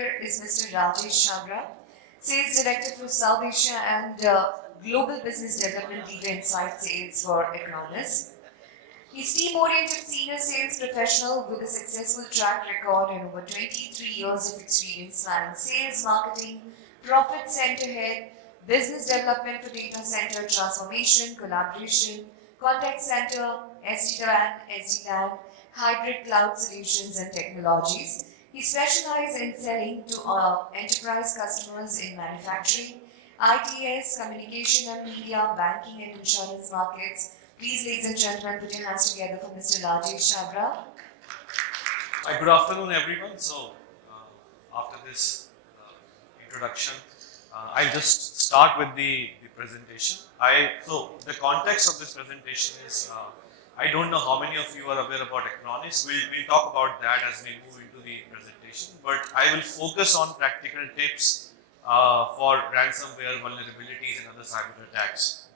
speaker is Mr. Rajesh Chhabra, Sales Director for South Asia and Global Business Development Leader inside Sales for Acronis. He's team-oriented senior sales professional with a successful track record and over 23 years of experience spanning sales, marketing, profit center head, business development for data center transformation, collaboration, contact center, SD-WAN, SD-LAN, hybrid cloud solutions and technologies. He specializes in selling to enterprise customers in manufacturing, ITS, communication and media, banking and insurance markets. Please, ladies and gentlemen, put your hands together for Mr. Rajesh Chhabra. Hi, good afternoon, everyone. So, after this introduction, I'll just start with the presentation. So, the context of this presentation is, I don't know how many of you are aware about Acronis. We'll talk about that as we move into the presentation. But I will focus on practical tips for ransomware vulnerabilities and other cyber attacks.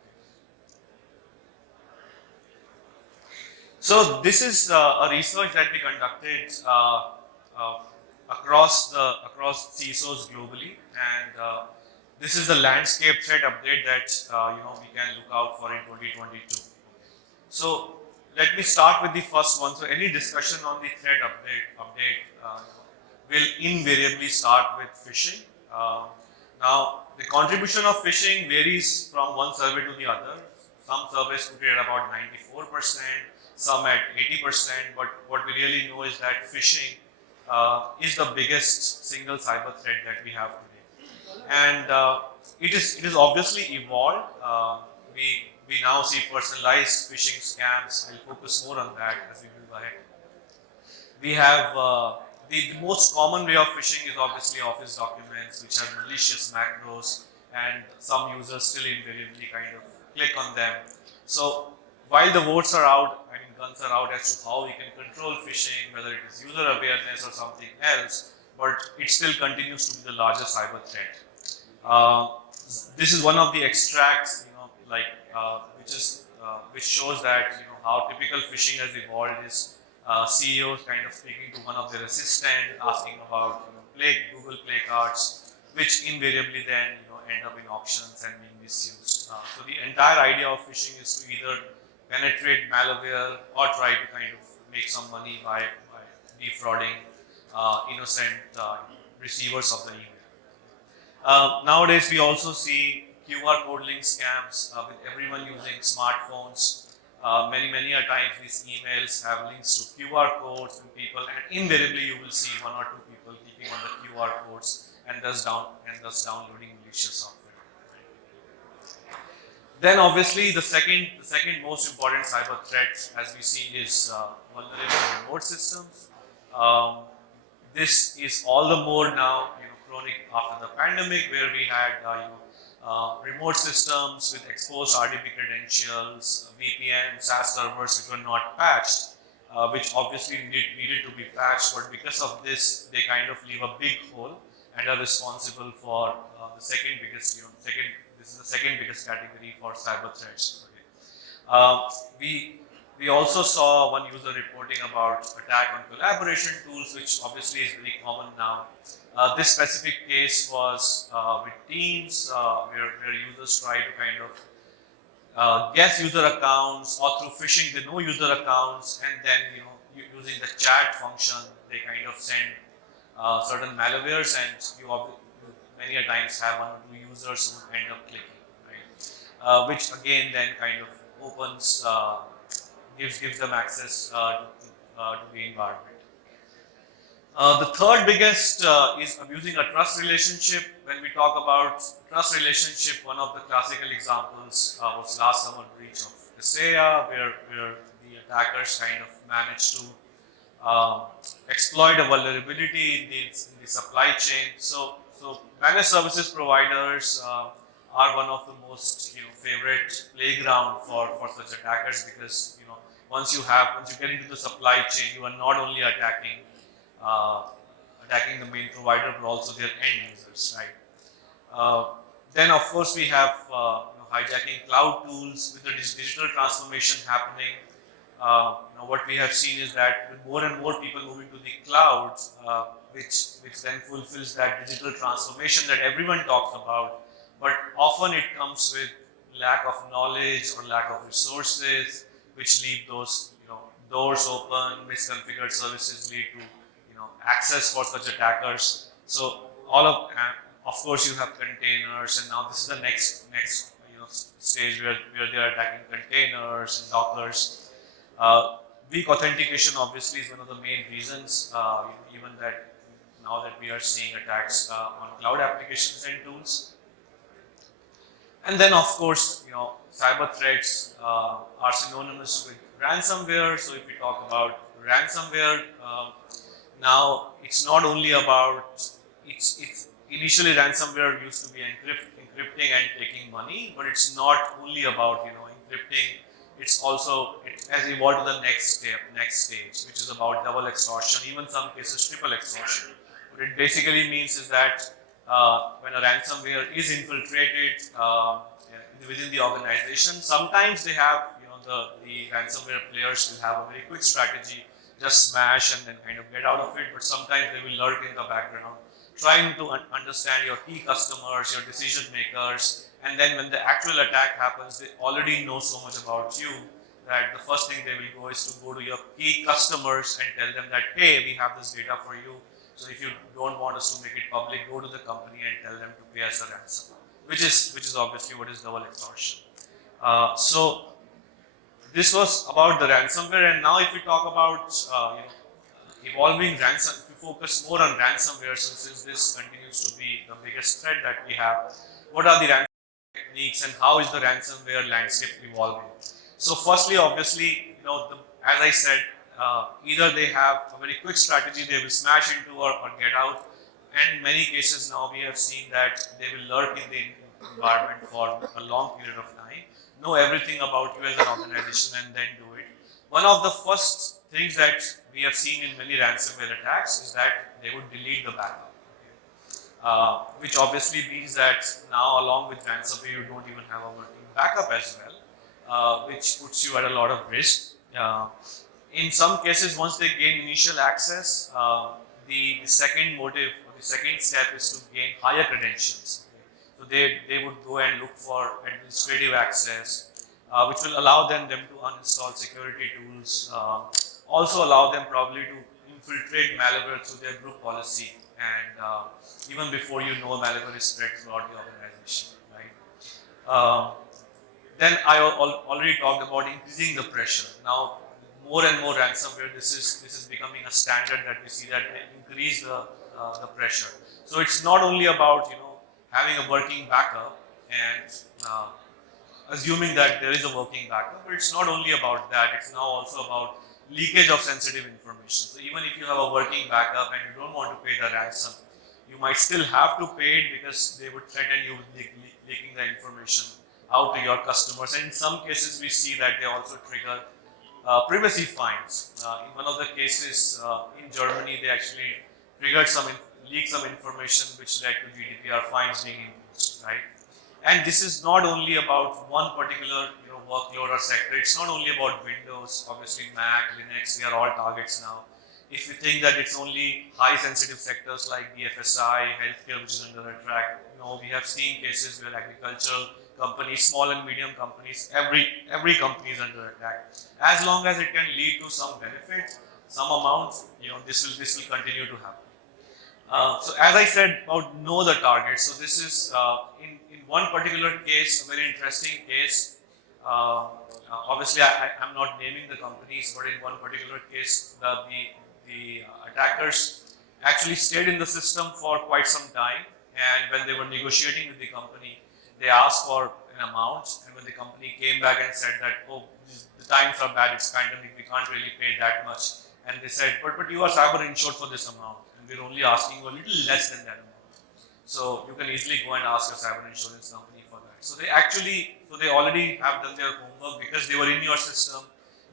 So this is a research that we conducted across CISOs globally, and this is the landscape threat update that we can look out for in 2022. So let me start with the first one. So any discussion on the threat update will invariably start with phishing. Now the contribution of phishing varies from one survey to the other. Some surveys put it at about 94%. Some at 80%, but what we really know is that phishing is the biggest single cyber threat that we have today, and it is obviously evolved. We now see personalized phishing scams. I'll focus more on that as we move ahead. We have the most common way of phishing is obviously Office documents, which have malicious macros, and some users still invariably kind of click on them. So while the votes are out, guns are out as to how we can control phishing, whether it is user awareness or something else, but it still continues to be the largest cyber threat. This is one of the extracts, which shows that how typical phishing has evolved is CEOs kind of speaking to one of their assistants, asking about Google Play cards, which invariably then end up in auctions and being misused. So the entire idea of phishing is to either penetrate malware or try to kind of make some money by defrauding innocent receivers of the email. Nowadays, we also see QR code link scams with everyone using smartphones. Many a times these emails have links to QR codes and people, and invariably you will see one or two people clicking on the QR codes and thus downloading malicious software. Then obviously the second most important cyber threat, as we see, is vulnerable remote systems. This is all the more now chronic after the pandemic, where we had remote systems with exposed RDP credentials, VPN, SaaS servers which were not patched, which obviously needed to be patched. But because of this, they kind of leave a big hole and are responsible for the second biggest, this is the second biggest category for cyber threats. Okay. We also saw one user reporting about attack on collaboration tools, which obviously is very common now. This specific case was with Teams, where users try to kind of guess user accounts, or through phishing they know user accounts, and then using the chat function they kind of send certain malwares, and you many a times have one or two users who end up clicking, right? Which again then kind of opens, gives them access to the environment. The third biggest is abusing a trust relationship. When we talk about trust relationship, one of the classical examples was last summer breach of 𝗍𝗂, where the attackers kind of managed to exploit a vulnerability in the supply chain. So managed services providers are one of the most favorite playground for such attackers, because once you get into the supply chain, you are not only attacking the main provider, but also their end users, right? Then of course we have hijacking cloud tools with the digital transformation happening. What we have seen is that with more and more people moving to the clouds, which then fulfills that digital transformation that everyone talks about, but often it comes with lack of knowledge or lack of resources, which leave those doors open. Misconfigured services lead to access for such attackers. So all of course you have containers, and now this is the next stage where they are attacking containers and Dockers. Weak authentication obviously is one of the main reasons, even that now that we are seeing attacks on cloud applications and tools. And then of course, cyber threats are synonymous with ransomware. So if we talk about ransomware, now it's not only about, it's initially ransomware used to be encrypting and taking money, but it's not only about encrypting. It's also, it has evolved to the next stage, which is about double extortion, even some cases triple extortion. What it basically means is that when a ransomware is infiltrated within the organization, sometimes they have, the ransomware players will have a very quick strategy, just smash and then kind of get out of it, but sometimes they will lurk in the background, trying to understand your key customers, your decision makers, and then when the actual attack happens, they already know so much about you that the first thing they will go is to go to your key customers and tell them that, hey, we have this data for you. So if you don't want us to make it public, go to the company and tell them to pay us a ransom, which is obviously what is double extortion. So this was about the ransomware, and now if we talk about evolving ransom, if we focus more on ransomware, since this continues to be the biggest threat that we have, what are the ransomware techniques and how is the ransomware landscape evolving? So firstly, obviously, as I said, either they have a very quick strategy, they will smash into or get out, and in many cases now we have seen that they will lurk in the environment for a long period of time, know everything about you as an organization and then do it. One of the first things that we have seen in many ransomware attacks is that they would delete the backup. Which obviously means that now along with ransomware you don't even have a working backup as well, which puts you at a lot of risk. In some cases, once they gain initial access, the second motive or the second step is to gain higher credentials. So they would go and look for administrative access, which will allow them to uninstall security tools, also allow them probably to infiltrate malware through their group policy, and even before you know, malware is spread throughout the organization, right? Then I already talked about increasing the pressure. Now, more and more ransomware, this is becoming a standard that we see that increase the pressure. So it's not only about having a working backup and assuming that there is a working backup, but it's not only about that. It's now also about leakage of sensitive information. So even if you have a working backup and you don't want to pay the ransom, you might still have to pay it because they would threaten you with leaking the information out to your customers. And in some cases, we see that they also trigger privacy fines. In one of the cases in Germany, they actually triggered leaked some information which led to GDPR fines being imposed, right? And this is not only about one particular workload or sector. It's not only about Windows, obviously Mac, Linux, they are all targets now. If you think that it's only high sensitive sectors like BFSI, healthcare, which is under attack, we have seen cases where agricultural companies, small and medium companies, every company is under attack. As long as it can lead to some benefit, some amount, this will continue to happen. So as I said about know the target. So this is in one particular case, a very interesting case. Obviously, I'm not naming the companies, but in one particular case, the attackers actually stayed in the system for quite some time, and when they were negotiating with the company, they asked for an amount, and when the company came back and said that, oh, the times are bad, it's pandemic, we can't really pay that much, and they said, but you are cyber insured for this amount, and we're only asking you a little less than that amount. So you can easily go and ask your cyber insurance company for that. So they already have done their homework because they were in your system.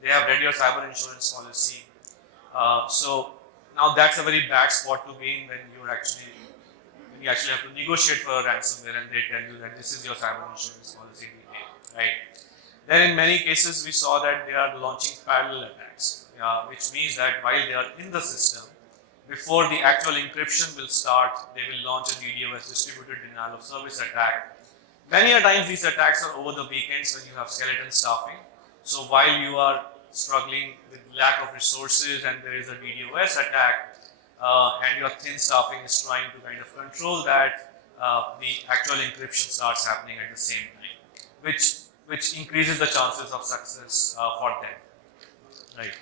They have read your cyber insurance policy. So now that's a very bad spot to be in when you actually have to negotiate for a ransomware and they tell you that this is your cyber insurance policy detail, right? Then in many cases we saw that they are launching parallel attacks, which means that while they are in the system, before the actual encryption will start, they will launch a DDoS, distributed denial of service attack. Many a times these attacks are over the weekends when you have skeleton staffing. So while you are struggling with lack of resources and there is a DDoS attack and your thin staffing is trying to kind of control that, the actual encryption starts happening at the same time, which increases the chances of success for them, right?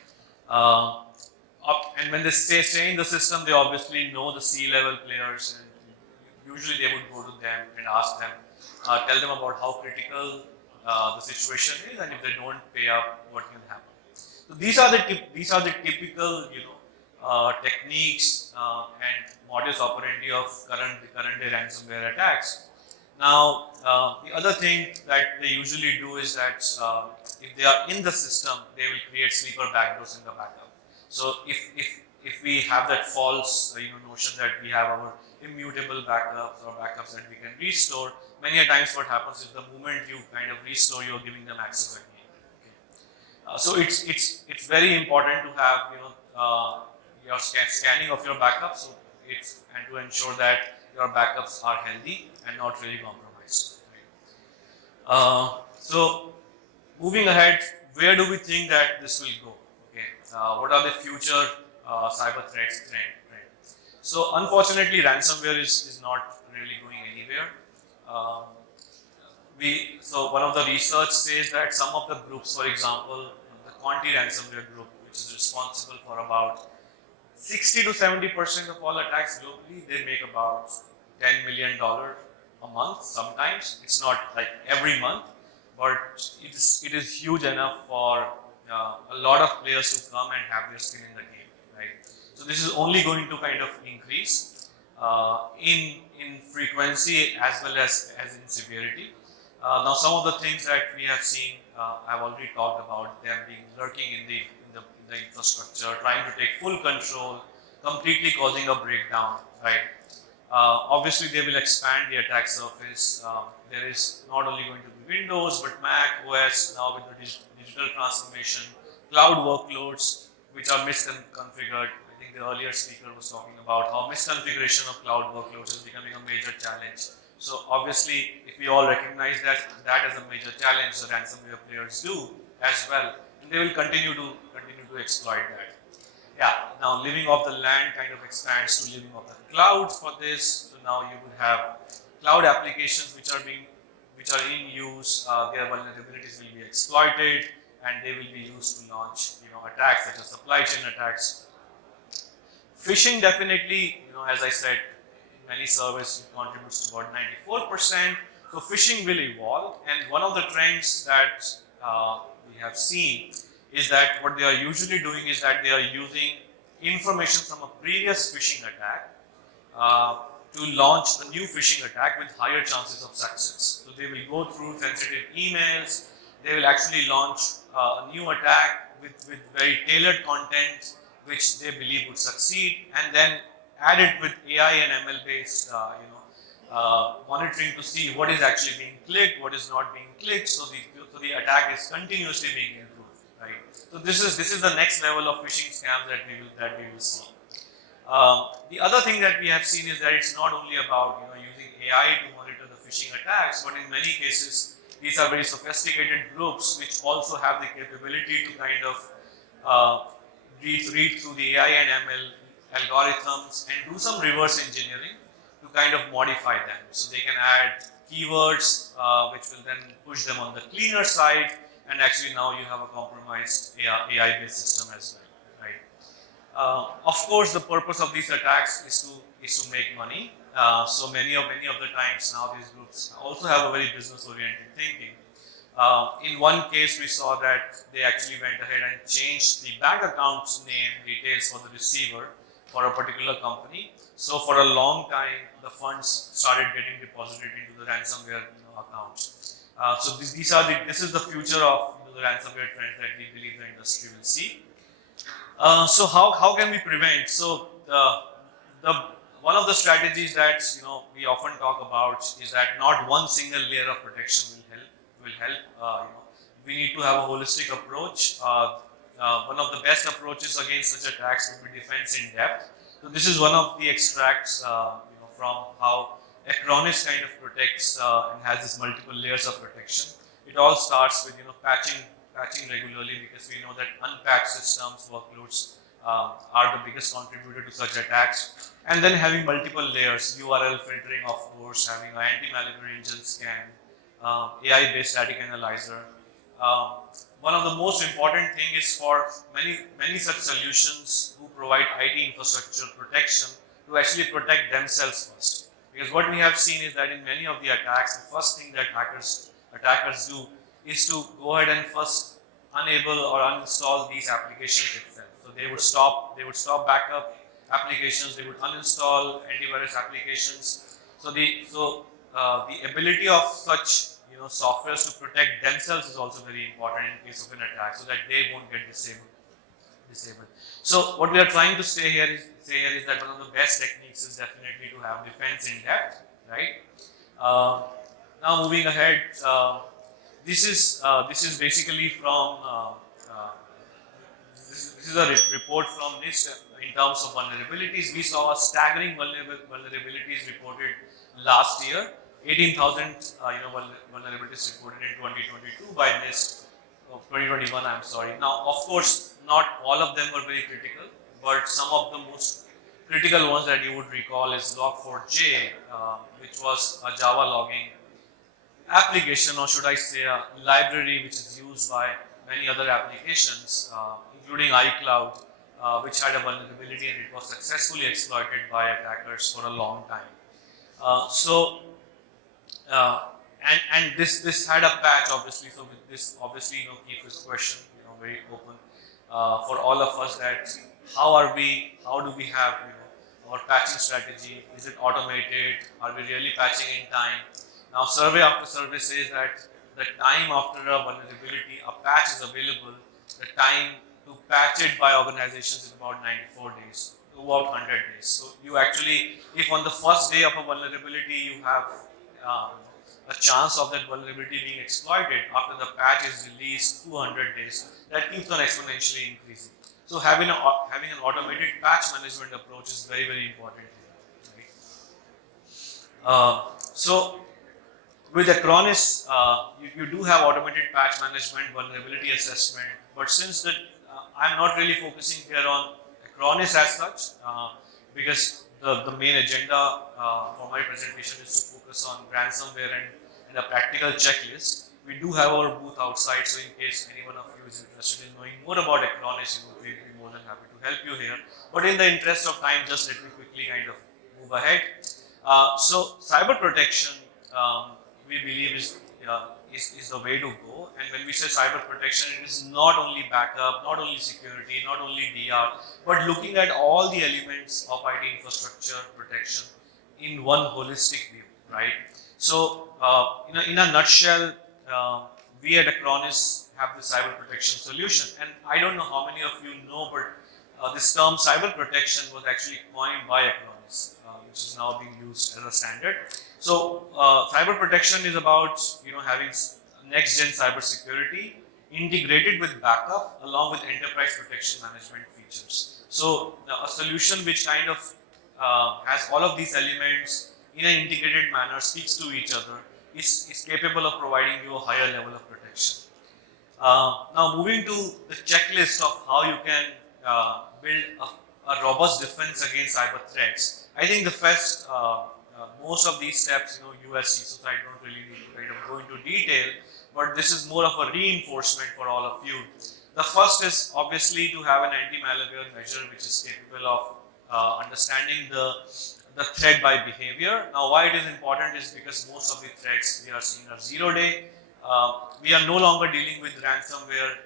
And when they stay in the system, they obviously know the C-level players, and usually they would go to them and ask them, tell them about how critical the situation is, and if they don't pay up, what can happen. So these are the typical, techniques and modus operandi of current day ransomware attacks. Now, the other thing that they usually do is that if they are in the system, they will create sleeper backdoors in the backup. So if we have that false notion that we have our immutable backups or backups that we can restore, many a times what happens is the moment you kind of restore, you're giving them access again. Okay. So it's very important to have your scanning of your backups, and to ensure that your backups are healthy and not really compromised. Right. So moving ahead, where do we think that this will go? Okay. What are the future cyber threats trend? Right. So unfortunately, ransomware is not really going anywhere. So one of the research says that some of the groups, for example, the Conti ransomware group, which is responsible for about 60 to 70% of all attacks globally, they make about $10 million a month. Sometimes it's not like every month, but it is huge enough for a lot of players to come and have their skin in the game, right? So this is only going to kind of increase in frequency as well as in severity. Now, some of the things that we have seen, I've already talked about them being lurking in the infrastructure, trying to take full control, completely causing a breakdown, right? Obviously, they will expand the attack surface. There is not only going to be Windows, but Mac OS now with the digital transformation, cloud workloads which are misconfigured. I think the earlier speaker was talking about how misconfiguration of cloud workloads is becoming a major challenge. So obviously, if we all recognize that as a major challenge, the ransomware players do as well, and they will continue to exploit that. Yeah. Now, living off the land kind of expands to living off the cloud for this. So now you would have cloud applications which are in use. Their vulnerabilities will be exploited, and they will be used to launch attacks such as supply chain attacks. Phishing definitely, as I said, in many surveys it contributes to about 94%. So phishing will evolve, and one of the trends that we have seen is that what they are usually doing is that they are using information from a previous phishing attack to launch a new phishing attack with higher chances of success. So they will go through sensitive emails, they will actually launch a new attack with very tailored content which they believe would succeed, and then add it with AI and ML based monitoring to see what is actually being clicked, what is not being clicked, so the attack is continuously being improved. Right. So this is the next level of phishing scams that we will see. The other thing that we have seen is that it's not only about using AI to monitor the phishing attacks, but in many cases these are very sophisticated groups which also have the capability to kind of read through the AI and ML algorithms and do some reverse engineering to kind of modify them. So they can add keywords which will then push them on the cleaner side. And actually now you have a compromised AI-based system as well, right? Of course, the purpose of these attacks is to make money. So many of the times now these groups also have a very business-oriented thinking. In one case, we saw that they actually went ahead and changed the bank account's name details for the receiver for a particular company. So for a long time, the funds started getting deposited into the ransomware account. So this is the future of the ransomware trends that we believe the industry will see. So how can we prevent? So one of the strategies that we often talk about is that not one single layer of protection will help. We need to have a holistic approach. One of the best approaches against such attacks would be defense in depth. So this is one of the extracts from how Acronis kind of protects and has this multiple layers of protection. It all starts with patching regularly, because we know that unpatched systems workloads are the biggest contributor to such attacks. And then having multiple layers, URL filtering, of course, having an anti-malware engine scan, AI-based static analyzer. One of the most important thing is for many such solutions who provide IT infrastructure protection to actually protect themselves first. Because what we have seen is that in many of the attacks, the first thing that attackers do is to go ahead and first enable or uninstall these applications itself. So they would stop backup applications, they would uninstall antivirus applications. So the ability of such softwares to protect themselves is also very important in case of an attack, so that they won't get disabled. So what we are trying to say here is that one of the best techniques is definitely to have defense in depth, right? Now moving ahead, this is basically from this is a report from NIST in terms of vulnerabilities. We saw a staggering vulnerabilities reported last year. 18,000 vulnerabilities reported in 2022 by NIST. 2021, I'm sorry. Now, of course, not all of them were very critical, but some of the most critical ones that you would recall is 𝗥𝗵𝗃, which was a Java logging application, or should I say a library, which is used by many other applications, including iCloud, which had a vulnerability and it was successfully exploited by attackers for a long time. And this had a patch, obviously. So with this, obviously, keep this question very open for all of us, that how do we have our patching strategy? Is it automated? Are we really patching in time? Now, survey after survey says that the time after a vulnerability, a patch is available, the time to patch it by organizations is about 94 days to about 100 days. So you actually, if on the first day of a vulnerability you have a chance of that vulnerability being exploited, after the patch is released 200 days, that keeps on exponentially increasing. So having an automated patch management approach is very, very important here. Right? So with Acronis, you do have automated patch management, vulnerability assessment, but since I'm not really focusing here on Acronis as such, because the main agenda for my presentation is to focus on ransomware and a practical checklist. We do have our booth outside, so in case anyone of you is interested in knowing more about Acronis, we'll be more than happy to help you here. But in the interest of time, just let me quickly kind of move ahead. So cyber protection, we believe is the way to go. And when we say cyber protection, it is not only backup, not only security, not only DR, but looking at all the elements of IT infrastructure protection in one holistic view, right? So, in a nutshell, we at Acronis have the cyber protection solution. And I don't know how many of you know, but this term cyber protection was actually coined by Acronis, which is now being used as a standard. So, cyber protection is about having next-gen cyber security integrated with backup along with enterprise protection management features. So, a solution which kind of has all of these elements in an integrated manner, speaks to each other, is capable of providing you a higher level of protection. Now, moving to the checklist of how you can build a robust defense against cyber threats. I think the first, most of these steps, 𝗥𝗵𝗃, so I don't really need to kind of go into detail, but this is more of a reinforcement for all of you. The first is obviously to have an anti-malware measure which is capable of understanding the threat by behavior. Now, why it is important is because most of the threats we are seeing are 0-day. We are no longer dealing with ransomware,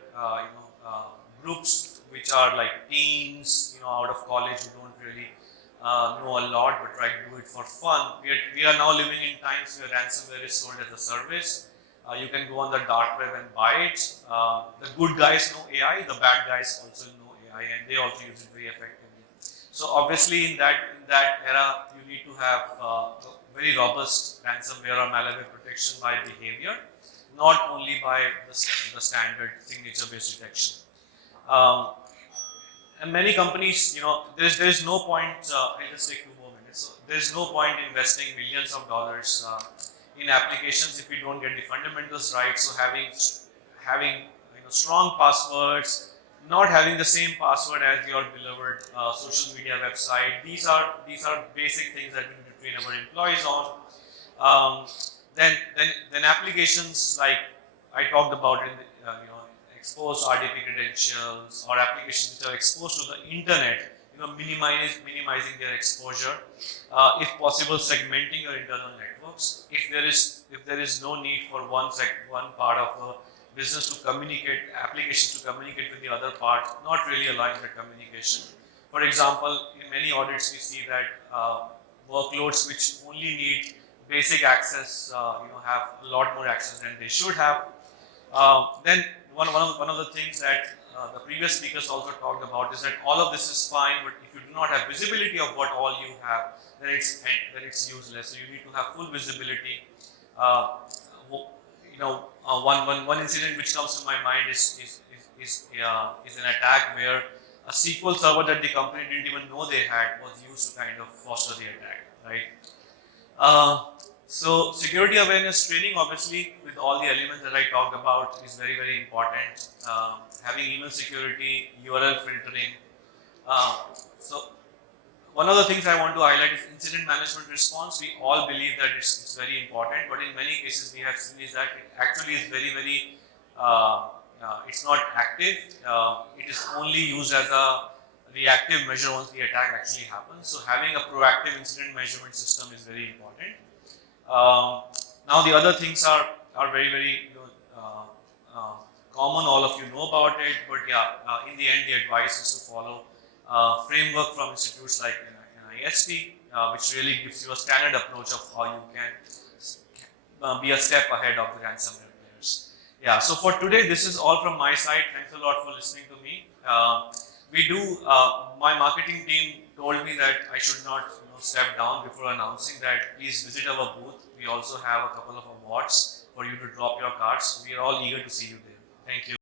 groups which are like teens, out of college who don't really know a lot but try to do it for fun. We are now living in times where ransomware is sold as a service. You can go on the dark web and buy it. The good guys know AI, the bad guys also know AI, and they also use it very effectively. So obviously in that era, you need to have very robust ransomware or malware protection by behavior, not only by the standard signature-based detection. and many companies, there is no point. I'll just take 2 more minutes. So there is no point investing millions of dollars in applications if we don't get the fundamentals right. So having strong passwords, not having the same password as your beloved social media website. These are basic things that we need to train our employees on. Then applications like I talked about in the, exposed RDP credentials or applications which are exposed to the internet. Minimizing their exposure. If possible, segmenting your internal networks. If there is no need for one part of the business to communicate, application to communicate with the other part, not really allowing that communication. For example, in many audits we see that workloads which only need basic access, have a lot more access than they should have. Then one of the things that the previous speakers also talked about is that all of this is fine, but if you do not have visibility of what all you have, then it's useless. So you need to have full visibility. One incident which comes to my mind is an attack where a SQL server that the company didn't even know they had was used to kind of foster the attack, right? So security awareness training, obviously, with all the elements that I talked about, is very, very important. Having email security, URL filtering. So one of the things I want to highlight is incident management response. We all believe that it's very important, but in many cases we have seen is that it actually is very, very, it's not active. It is only used as a reactive measure once the attack actually happens. So having a proactive incident measurement system is very important. Now the other things are very, very common. All of you know about it, but yeah, in the end, the advice is to follow framework from institutes like NIST, which really gives you a standard approach of how you can be a step ahead of the ransomware players. Yeah. So for today, this is all from my side. Thanks a lot for listening to me. My marketing team told me that I should not step down before announcing that please visit our booth. We also have a couple of awards for you to drop your cards. We are all eager to see you there. Thank you.